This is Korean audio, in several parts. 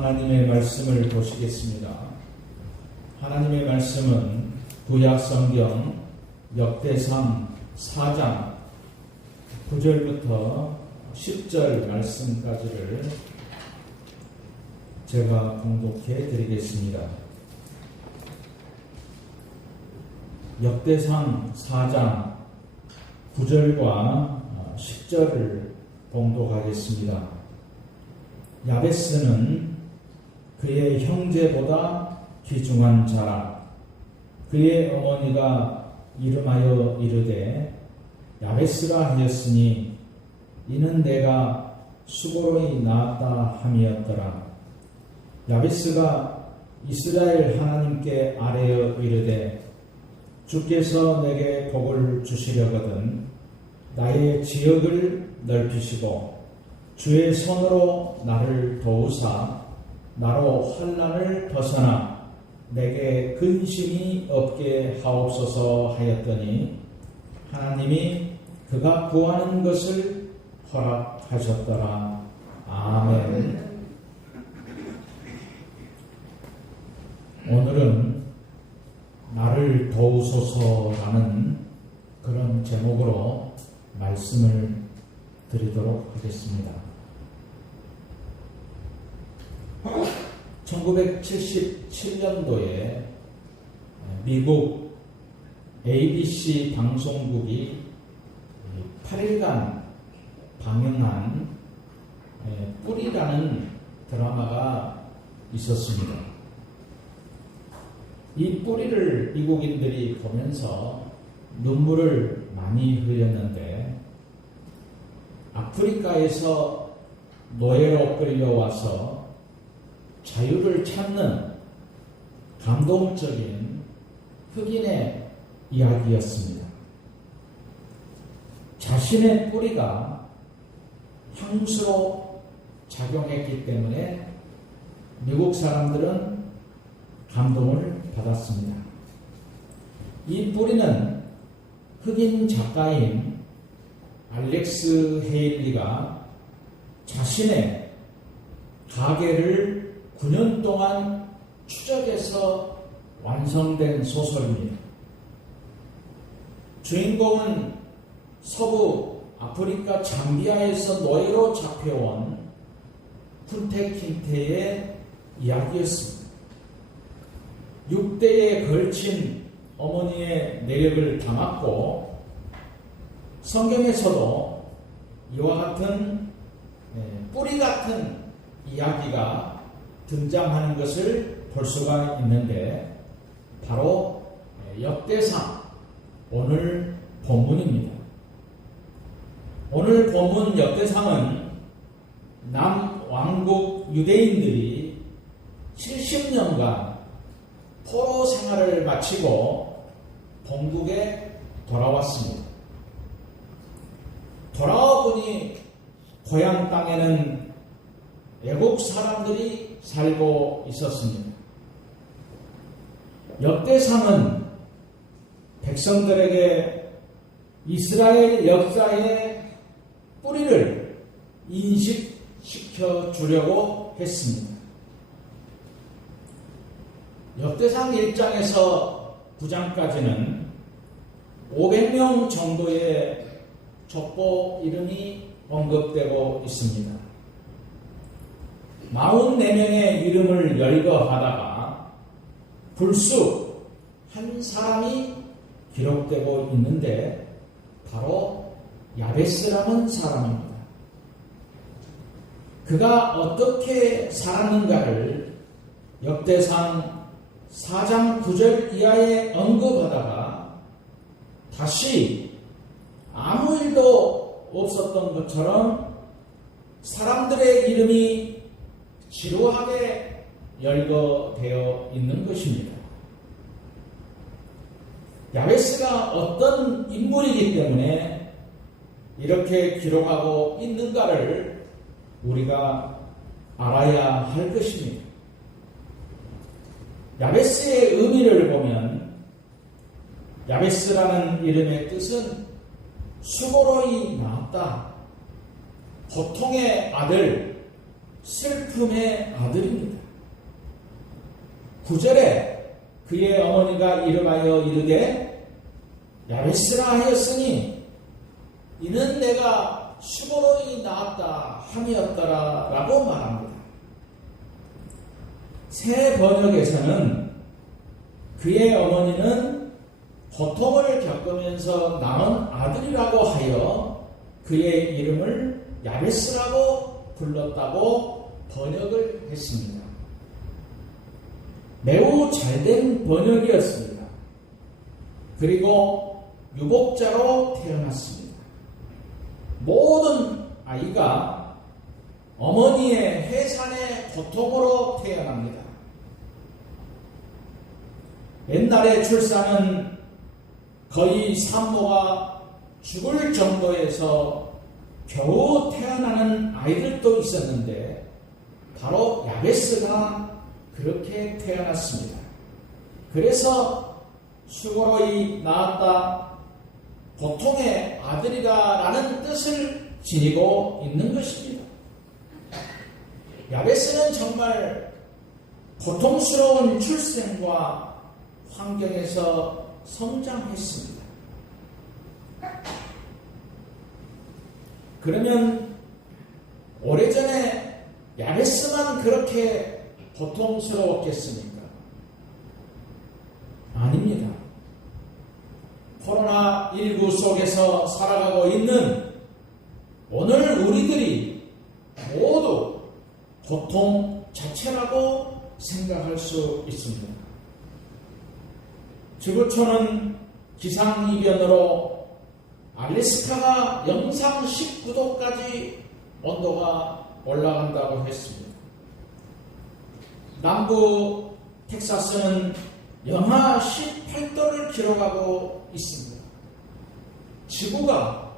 하나님의 말씀을 보시겠습니다. 하나님의 말씀은 구약성경 역대상 4장 9절부터 10절 말씀까지를 제가 봉독해 드리겠습니다. 역대상 4장 9절과 10절을 봉독하겠습니다. 야베스는 그의 형제보다 귀중한 자라. 그의 어머니가 이름하여 이르되 야베스라 하였으니 이는 내가 수고로이 낳았다 함이었더라. 야베스가 이스라엘 하나님께 아뢰어 이르되 주께서 내게 복을 주시려거든 나의 지역을 넓히시고 주의 손으로 나를 도우사 나로 환난을 벗어나 내게 근심이 없게 하옵소서 하였더니 하나님이 그가 구하는 것을 허락하셨더라. 아멘. 오늘은 나를 도우소서라는 그런 제목으로 말씀을 드리도록 하겠습니다. 1977년도에 미국 ABC 방송국이 8일간 방영한 뿌리라는 드라마가 있었습니다. 이 뿌리를 미국인들이 보면서 눈물을 많이 흘렸는데 아프리카에서 노예로 끌려와서 자유를 찾는 감동적인 흑인의 이야기였습니다. 자신의 뿌리가 향수로 작용했기 때문에 미국 사람들은 감동을 받았습니다. 이 뿌리는 흑인 작가인 알렉스 헤일리가 자신의 가계를 9년 동안 추적해서 완성된 소설입니다. 주인공은 서부 아프리카 잠비아에서 노예로 잡혀온 쿤테 킨테의 이야기였습니다. 6대에 걸친 어머니의 내력을 담았고 성경에서도 이와 같은 뿌리 같은 이야기가 등장하는 것을 볼 수가 있는데 바로 역대상 오늘 본문입니다. 오늘 본문 역대상은 남왕국 유대인들이 70년간 포로 생활을 마치고 본국에 돌아왔습니다. 돌아와 보니 고향 땅에는 애국 사람들이 살고 있었습니다. 역대상은 백성들에게 이스라엘 역사의 뿌리를 인식시켜 주려고 했습니다. 역대상 1장에서 9장까지는 500명 정도의 족보 이름이 언급되고 있습니다. 44명의 이름을 열거하다가 불쑥 한 사람이 기록되고 있는데 바로 야베스라는 사람입니다. 그가 어떻게 살았는가를 역대상 4장 9절 이하에 언급하다가 다시 아무 일도 없었던 것처럼 사람들의 이름이 지루하게 열거되어 있는 것입니다. 야베스가 어떤 인물이기 때문에 이렇게 기록하고 있는가를 우리가 알아야 할 것입니다. 야베스의 의미를 보면 야베스라는 이름의 뜻은 수고로이 낳았다. 보통의 아들, 슬픔의 아들입니다. 9절에 그의 어머니가 이름하여 이르되 야베스라 하였으니 이는 내가 수고로이 낳았다 함이었더라 라고 말합니다. 새 번역에서는 그의 어머니는 고통을 겪으면서 낳은 아들이라고 하여 그의 이름을 야베스라고 불렀다고 번역을 했습니다. 매우 잘된 번역이었습니다. 그리고 유복자로 태어났습니다. 모든 아이가 어머니의 해산의 고통으로 태어납니다. 옛날의 출산은 거의 산모가 죽을 정도에서 겨우 태어나는 아이들도 있었는데 바로 야베스가 그렇게 태어났습니다. 그래서 수고로이 낳았다, 고통의 아들이다 라는 뜻을 지니고 있는 것입니다. 야베스는 정말 고통스러운 출생과 환경에서 성장했습니다. 그러면 오래전에 야베스만 그렇게 고통스러웠겠습니까? 아닙니다. 코로나19 속에서 살아가고 있는 오늘 우리들이 모두 고통 자체라고 생각할 수 있습니다. 지구촌은 기상이변으로 알래스카가 영상 19도까지 온도가 올라간다고 했습니다. 남부 텍사스는 영하 18도를 기록하고 있습니다. 지구가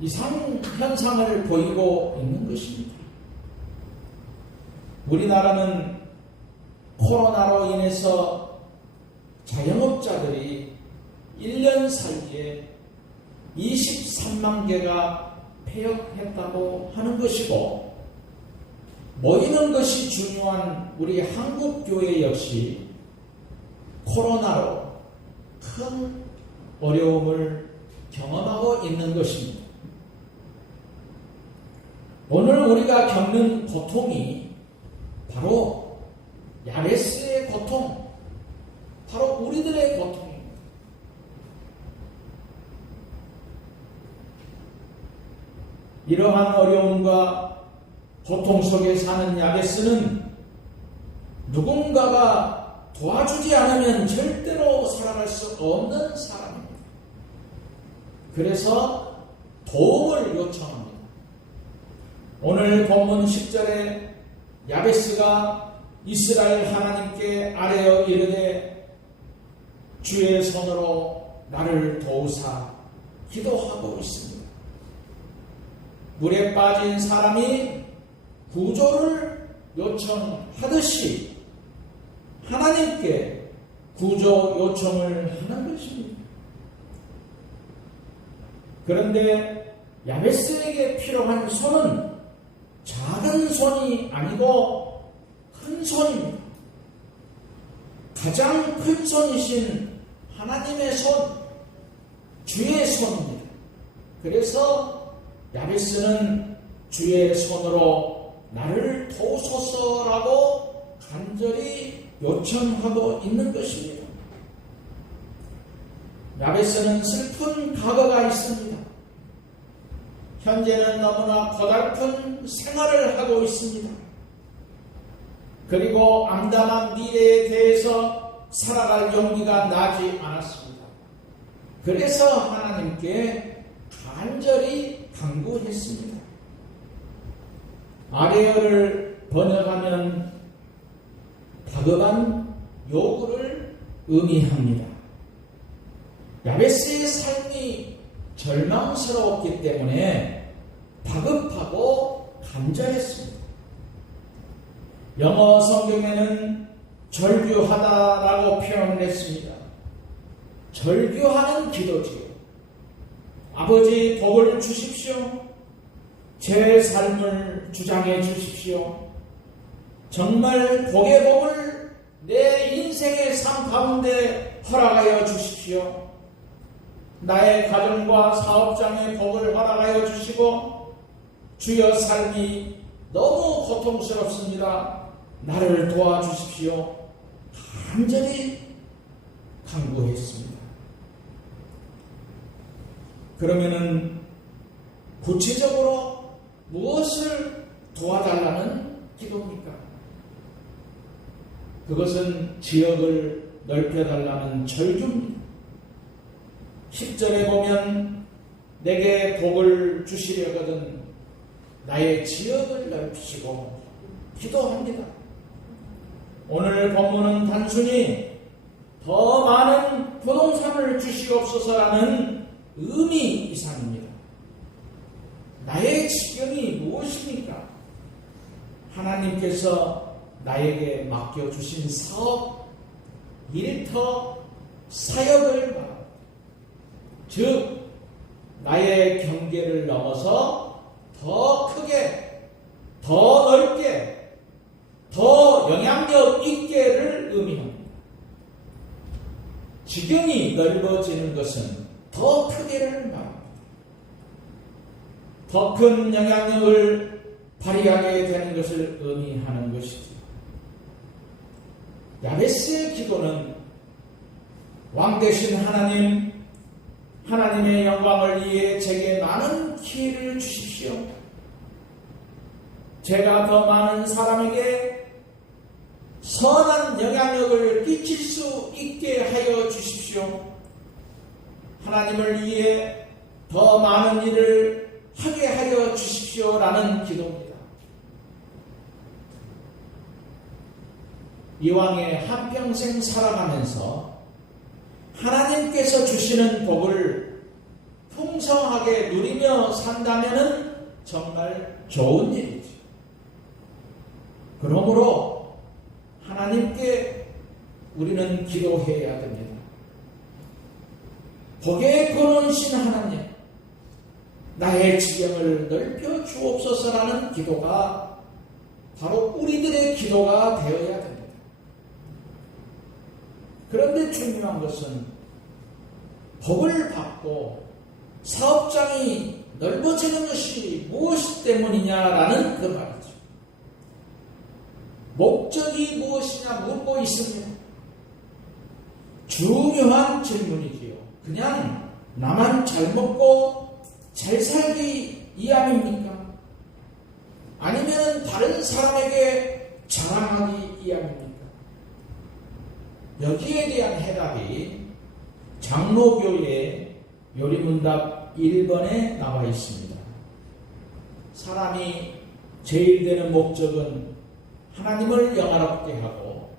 이상현상을 보이고 있는 것입니다. 우리나라는 코로나로 인해서 자영업자들이 1년 사이에 23만 개가 폐업했다고 하는 것이고, 모이는 것이 중요한 우리 한국교회 역시 코로나로 큰 어려움을 경험하고 있는 것입니다. 오늘 우리가 겪는 고통이 바로 야베스의 고통, 바로 우리들의 고통입니다. 이러한 어려움과 고통 속에 사는 야베스는 누군가가 도와주지 않으면 절대로 살아갈 수 없는 사람입니다. 그래서 도움을 요청합니다. 오늘 본문 10절에 야베스가 이스라엘 하나님께 아뢰어 이르되 주의 손으로 나를 도우사 기도하고 있습니다. 물에 빠진 사람이 구조를 요청하듯이 하나님께 구조 요청을 하는 것입니다. 그런데 야베스에게 필요한 손은 작은 손이 아니고 큰 손입니다. 가장 큰 손이신 하나님의 손, 주의 손입니다. 그래서 야베스는 주의 손으로 나를 도우소서라고 간절히 요청하고 있는 것입니다. 야베스는 슬픈 과거가 있습니다. 현재는 너무나 고달픈 생활을 하고 있습니다. 그리고 암담한 미래에 대해서 살아갈 용기가 나지 않았습니다. 그래서 하나님께 간절히 간구했습니다. 아레어를 번역하면 다급한 요구를 의미합니다. 야베스의 삶이 절망스러웠기 때문에 다급하고 간절했습니다. 영어 성경에는 절규하다라고 표현을 했습니다. 절규하는 기도지요. 아버지 복을 주십시오. 제 삶을 주장해 주십시오. 정말 복의 복을 내 인생의 삶 가운데 허락하여 주십시오. 나의 가정과 사업장의 복을 허락하여 주시고, 주여 삶이 너무 고통스럽습니다. 나를 도와주십시오. 간절히 간구했습니다. 그러면은 구체적으로 무엇을 도와달라는 기도입니까? 그것은 지역을 넓혀달라는 절규입니다. 10절에 보면 내게 복을 주시려거든 나의 지역을 넓히시고 기도합니다. 오늘 본문은 단순히 더 많은 부동산을 주시옵소서라는 의미 이상입니다. 나의 지경이 무엇입니까? 하나님께서 나에게 맡겨주신 사업, 일터, 사역을 말합니다. 즉 나의 경계를 넘어서 더 크게, 더 넓게, 더 영향력 있게를 의미합니다. 지경이 넓어지는 것은 더 크게를 말합니다. 더 큰 영향력을 발휘하게 되는 것을 의미하는 것이죠. 야베스의 기도는 왕 되신 하나님, 하나님의 영광을 위해 제게 많은 기회를 주십시오. 제가 더 많은 사람에게 선한 영향력을 끼칠 수 있게 하여 주십시오. 하나님을 위해 더 많은 일을 하게 하여 주십시오라는 기도입니다. 이왕에 한평생 살아가면서 하나님께서 주시는 복을 풍성하게 누리며 산다면 정말 좋은 일이죠. 그러므로 하나님께 우리는 기도해야 됩니다. 복의 근원이신 하나님, 나의 지경을 넓혀 주옵소서라는 기도가 바로 우리들의 기도가 되어야 됩니다. 그런데 중요한 것은 복을 받고 사업장이 넓어지는 것이 무엇 때문이냐라는 그 말이죠. 목적이 무엇이냐 묻고 있습니다. 중요한 질문이지요. 그냥 나만 잘 먹고 잘 살기 이함입니까? 아니면 다른 사람에게 자랑하기 이함입니까? 여기에 대한 해답이 장로교의 요리문답 1번에 나와 있습니다. 사람이 제일 되는 목적은 하나님을 영화롭게 하고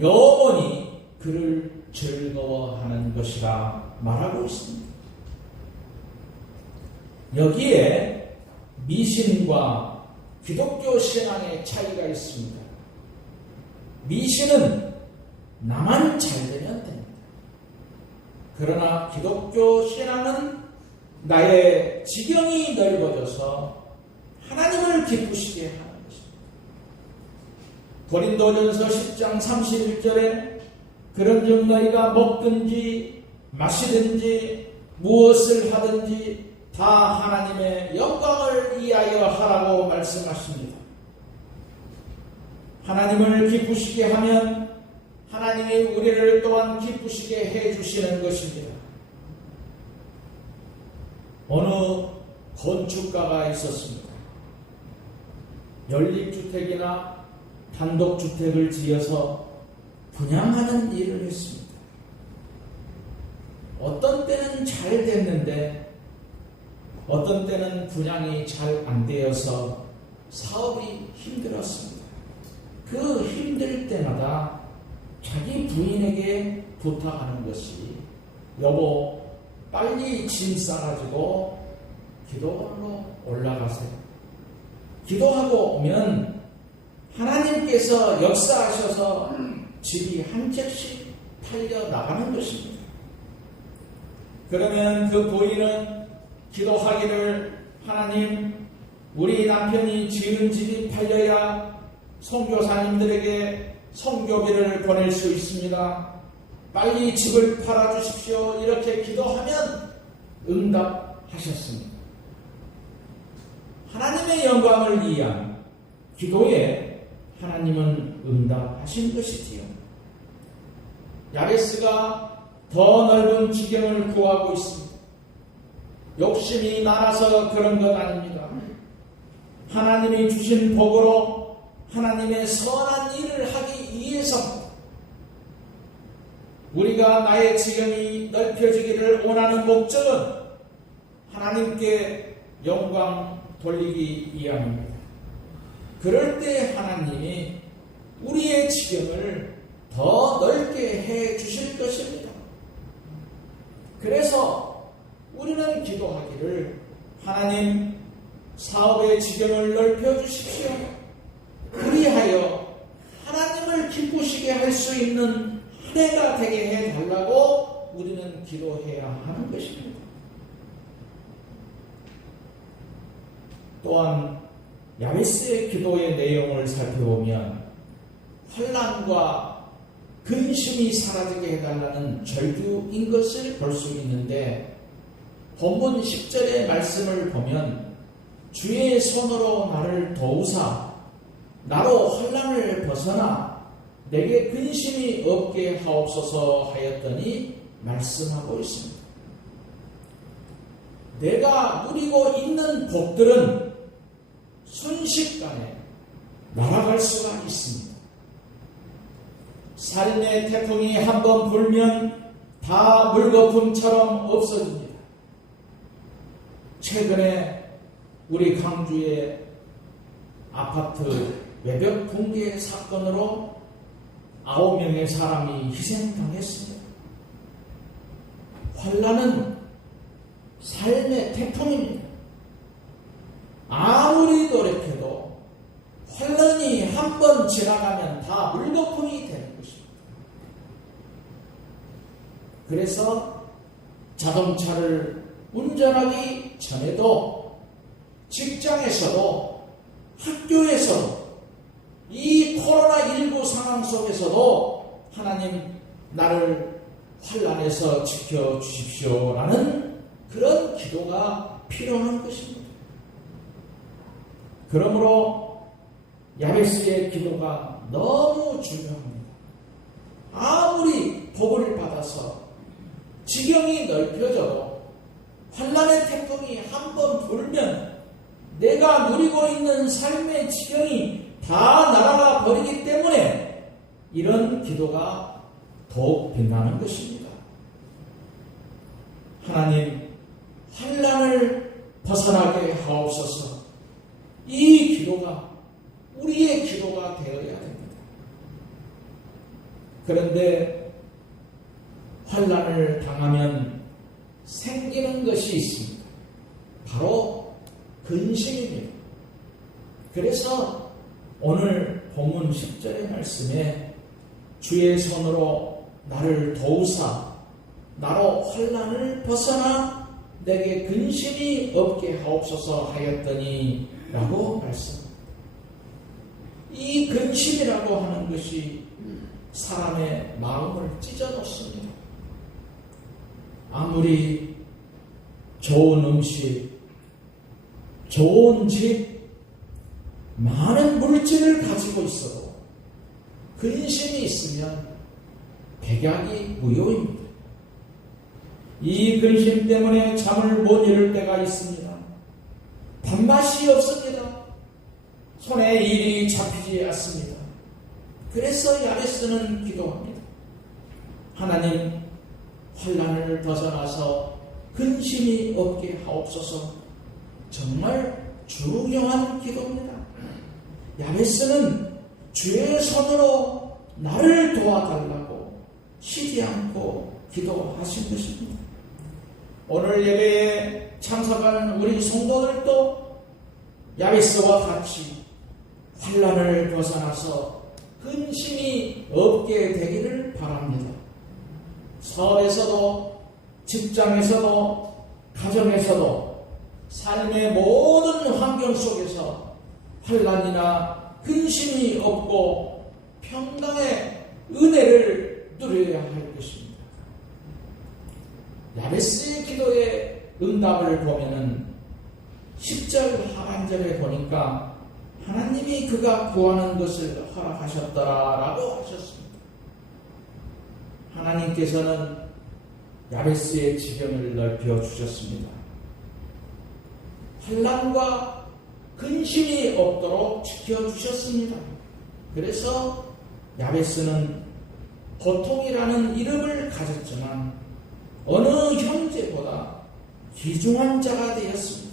영원히 그를 즐거워하는 것이라 말하고 있습니다. 여기에 미신과 기독교 신앙의 차이가 있습니다. 미신은 나만 잘 되면 됩니다. 그러나 기독교 신앙은 나의 지경이 넓어져서 하나님을 기쁘시게 하는 것입니다. 고린도전서 10장 31절에 그런즉 너희가 먹든지 마시든지 무엇을 하든지 다 하나님의 영광을 위하여 하라고 말씀하십니다. 하나님을 기쁘시게 하면 하나님이 우리를 또한 기쁘시게 해주시는 것입니다. 어느 건축가가 있었습니다. 연립주택이나 단독주택을 지어서 분양하는 일을 했습니다. 어떤 때는 잘 됐는데 어떤 때는 분양이 잘 안 되어서 사업이 힘들었습니다. 그 힘들 때마다 자기 부인에게 부탁하는 것이 여보 빨리 짐 싸가지고 기도원으로 올라가세요. 기도하고 오면 하나님께서 역사하셔서 집이 한 채씩 팔려 나가는 것입니다. 그러면 그 부인은 기도하기를 하나님 우리 남편이 지은 집이 팔려야 선교사님들에게 선교비를 보낼 수 있습니다. 빨리 집을 팔아주십시오. 이렇게 기도하면 응답하셨습니다. 하나님의 영광을 위한 기도에 하나님은 응답하신 것이지요. 야베스가 더 넓은 지경을 구하고 있습니다. 욕심이 많아서 그런 것 아닙니다. 하나님이 주신 복으로 하나님의 선한 일을 하기 위해서 우리가 나의 지경이 넓혀지기를 원하는 목적은 하나님께 영광 돌리기 위함입니다. 그럴 때 하나님이 우리의 지경을 더 넓게 해 주실 것입니다. 그래서 우리는 기도하기를 하나님 사업의 지경을 넓혀 주십시오. 그리하여 하나님을 기쁘시게 할 수 있는 한 해가 되게 해달라고 우리는 기도해야 하는 것입니다. 또한 야베스의 기도의 내용을 살펴보면 환난과 근심이 사라지게 해달라는 절규인 것을 볼 수 있는데 본문 10절의 말씀을 보면 주의 손으로 나를 도우사 나로 환난을 벗어나 내게 근심이 없게 하옵소서 하였더니 말씀하고 있습니다. 내가 누리고 있는 복들은 순식간에 날아갈 수가 있습니다. 삶의 태풍이 한번 불면 다 물거품처럼 없어집니다. 최근에 우리 강주의 아파트 외벽 붕괴 사건으로 9명의 사람이 희생당했습니다. 환난은 삶의 태풍입니다. 아무리 노력해도 환난이 한 번 지나가면 다 물거품이 되는 것입니다. 그래서 자동차를 운전하기 전에도 직장에서도 학교에서도 이 코로나19 상황 속에서도 하나님 나를 환난에서 지켜주십시오라는 그런 기도가 필요한 것입니다. 그러므로 야베스의 기도가 너무 중요합니다. 아무리 복을 받아서 지경이 넓혀져도 환난의 태풍이 한번 불면 내가 누리고 있는 삶의 지경이 다 날아가 버리기 때문에 이런 기도가 더욱 빛나는 것입니다. 하나님 환난을 벗어나게 하옵소서. 이 기도가 우리의 기도가 되어야 됩니다. 그런데 환난을 당하면 생기는 것이 있습니다. 바로 근심입니다. 그래서 오늘 본문 10절의 말씀에 주의 손으로 나를 도우사 나로 환난을 벗어나 내게 근심이 없게 하옵소서 하였더니 라고 말씀합니다. 이 근심이라고 하는 것이 사람의 마음을 찢어놓습니다. 아무리 좋은 음식, 좋은 집, 많은 물질을 가지고 있어도 근심이 있으면 백약이 무효입니다. 이 근심 때문에 잠을 못 이룰 때가 있습니다. 밥맛이 없습니다. 손에 일이 잡히지 않습니다. 그래서 야베스는 기도합니다. 하나님 환난을 벗어나서 근심이 없게 하옵소서. 정말 중요한 기도입니다. 야베스는 주의 손으로 나를 도와달라고 쉬지 않고 기도하신 것입니다. 오늘 예배에 참석한 우리 성도들도 야베스와 같이 환난을 벗어나서 근심이 없게 되기를 바랍니다. 사업에서도 직장에서도 가정에서도 삶의 모든 환경 속에서 환난이나 근심이 없고 평강의 은혜를 누려야 할 것입니다. 야베스의 기도의 응답을 보면은 10절 하반절에 보니까 하나님이 그가 구하는 것을 허락하셨더라라고 하셨습니다. 하나님께서는 야베스의 지경을 넓혀 주셨습니다. 환난과 근심이 없도록 지켜주셨습니다. 그래서 야베스는 고통이라는 이름을 가졌지만 어느 형제보다 귀중한 자가 되었습니다.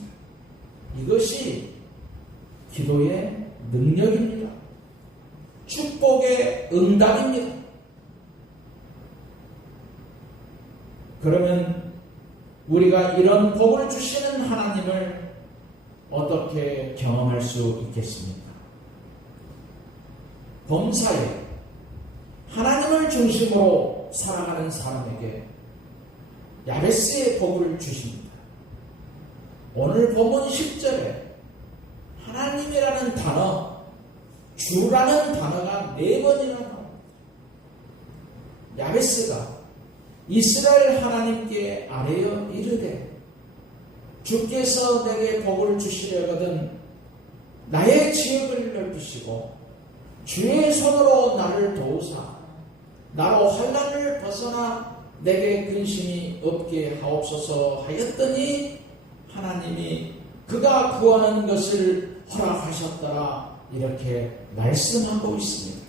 이것이 기도의 능력입니다. 축복의 응답입니다. 그러면 우리가 이런 복을 주시는 하나님을 어떻게 경험할 수 있겠습니까? 범사에 하나님을 중심으로 살아가는 사람에게 야베스의 복을 주십니다. 오늘 본문 10절에 하나님이라는 단어, 주라는 단어가 4번이나 나옵니다. 야베스가 이스라엘 하나님께 아뢰어 이르되 주께서 내게 복을 주시려거든 나의 지역을 넓히시고 주의 손으로 나를 도우사 나로 환난을 벗어나 내게 근심이 없게 하옵소서 하였더니 하나님이 그가 구하는 것을 허락하셨더라 이렇게 말씀하고 있습니다.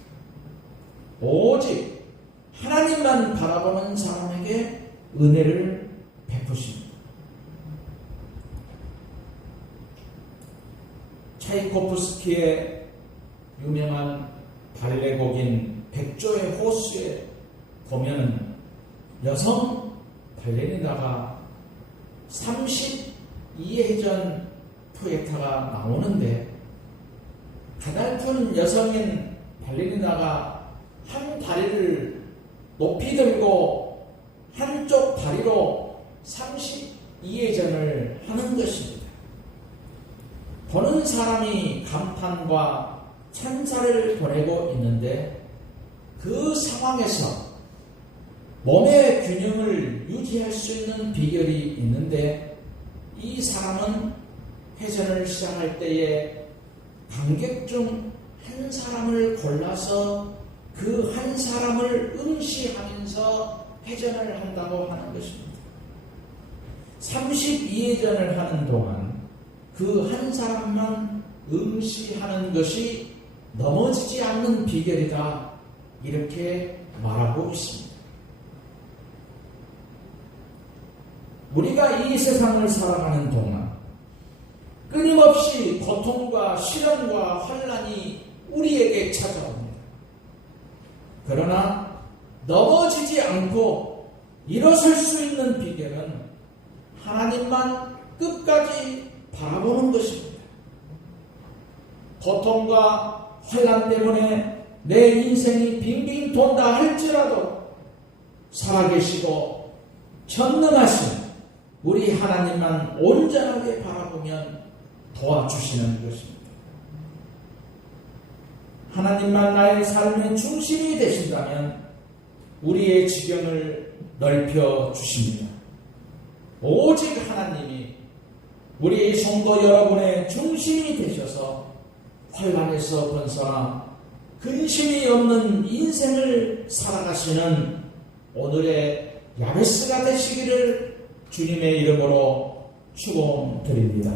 오직 하나님만 바라보는 사람에게 은혜를 베푸십니다. 차이코프스키의 유명한 발레곡인 백조의 호수에 보면 여성 발레리나가 32회전 푸에타가 나오는데 가달픈 여성인 발레리나가 한 다리를 높이 들고 한쪽 다리로 32회전을 하는 것입니다. 보는 사람이 감탄과 찬사를 보내고 있는데 그 상황에서 몸의 균형을 유지할 수 있는 비결이 있는데 이 사람은 회전을 시작할 때에 관객 중 한 사람을 골라서 그 한 사람을 응시하면서 회전을 한다고 하는 것입니다. 32회전을 하는 동안 그 한 사람만 응시하는 것이 넘어지지 않는 비결이다 이렇게 말하고 있습니다. 우리가 이 세상을 살아가는 동안 끊임없이 고통과 시련과 환난이 우리에게 찾아옵니다. 그러나 넘어지지 않고 일어설 수 있는 비결은 하나님만 끝까지 바라보는 것입니다. 고통과 환난 때문에 내 인생이 빙빙 돈다 할지라도 살아계시고 전능하신 우리 하나님만 온전하게 바라보면 도와주시는 것입니다. 하나님만 나의 삶의 중심이 되신다면 우리의 지경을 넓혀 주십니다. 오직 하나님이 우리 성도 여러분의 중심이 되셔서 환난에서 벗어나 근심이 없는 인생을 살아가시는 오늘의 야베스가 되시기를 주님의 이름으로 축원드립니다.